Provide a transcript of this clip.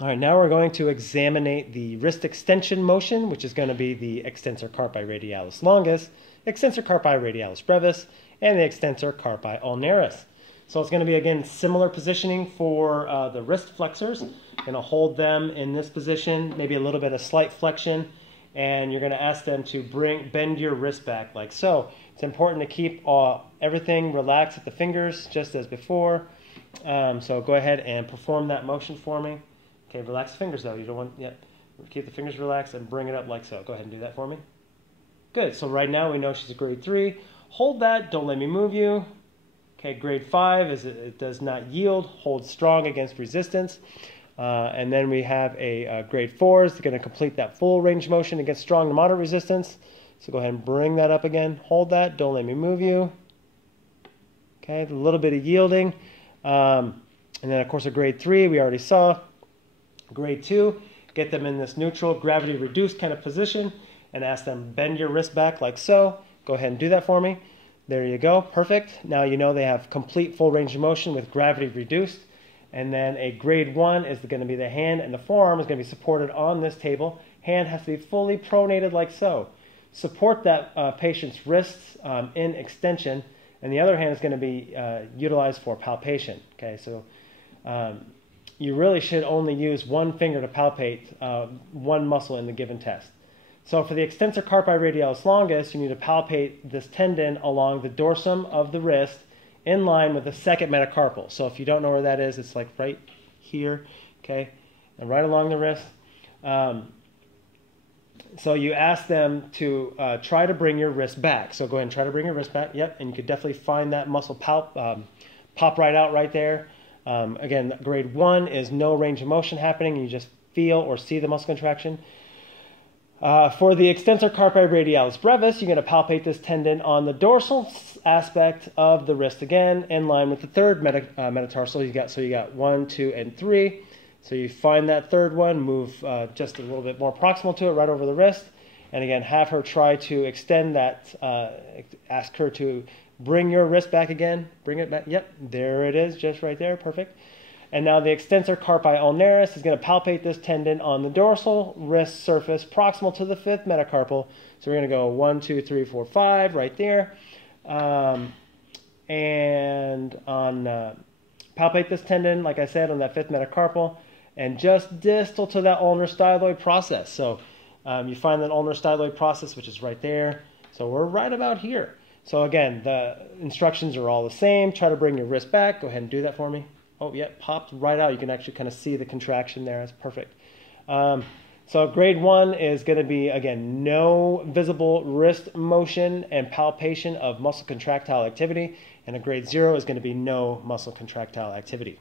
All right, now we're going to examine the wrist extension motion, which is going to be the extensor carpi radialis longus, extensor carpi radialis brevis, and the extensor carpi ulnaris. So it's going to be, again, similar positioning for the wrist flexors. Going to hold them in this position, maybe a little bit of slight flexion, and you're going to ask them to bend your wrist back like so. It's important to keep everything relaxed at the fingers, just as before. So go ahead and perform that motion for me. Okay, relax the fingers though. You don't want, keep the fingers relaxed and bring it up like so. Go ahead and do that for me. Good, so right now we know she's a grade 3. Hold that, don't let me move you. Okay, grade 5 is it does not yield, hold strong against resistance. And then we have a grade 4 is going to complete that full range motion against strong to moderate resistance. So go ahead and bring that up again. Hold that, don't let me move you. Okay, a little bit of yielding. And then of course a grade 3 we already saw. Grade 2, get them in this neutral, gravity reduced kind of position and ask them bend your wrist back like so. Go ahead and do that for me. There you go, perfect. Now you know they have complete full range of motion with gravity reduced. And then a grade 1 is going to be the hand and the forearm is going to be supported on this table. Hand has to be fully pronated like so. Support that patient's wrists in extension, and the other hand is going to be utilized for palpation. Okay, so you really should only use one finger to palpate one muscle in the given test. So for the extensor carpi radialis longus, you need to palpate this tendon along the dorsum of the wrist in line with the second metacarpal. So if you don't know where that is, it's like right here, okay, and right along the wrist. So you ask them to try to bring your wrist back. So go ahead and try to bring your wrist back. Yep, and you could definitely find that muscle pop right out right there. Again, grade 1 is no range of motion happening. You just feel or see the muscle contraction. For the extensor carpi radialis brevis, you're going to palpate this tendon on the dorsal aspect of the wrist again, in line with the third metatarsal. You got 1, 2, and 3. So you find that third one, move just a little bit more proximal to it, right over the wrist, and again, have her try to extend that. Ask her to bring your wrist back again. Bring it back. Yep, there it is, just right there. Perfect. And now the extensor carpi ulnaris is going to palpate this tendon on the dorsal wrist surface proximal to the fifth metacarpal. So we're going to go 1, 2, 3, 4, 5 right there. And on palpate this tendon, like I said, on that fifth metacarpal, and just distal to that ulnar styloid process. So you find that ulnar styloid process, which is right there. So we're right about here. So again, the instructions are all the same. Try to bring your wrist back. Go ahead and do that for me. Oh, yeah, popped right out. You can actually kind of see the contraction there. That's perfect. So grade 1 is going to be, again, no visible wrist motion and palpation of muscle contractile activity. And a grade 0 is going to be no muscle contractile activity.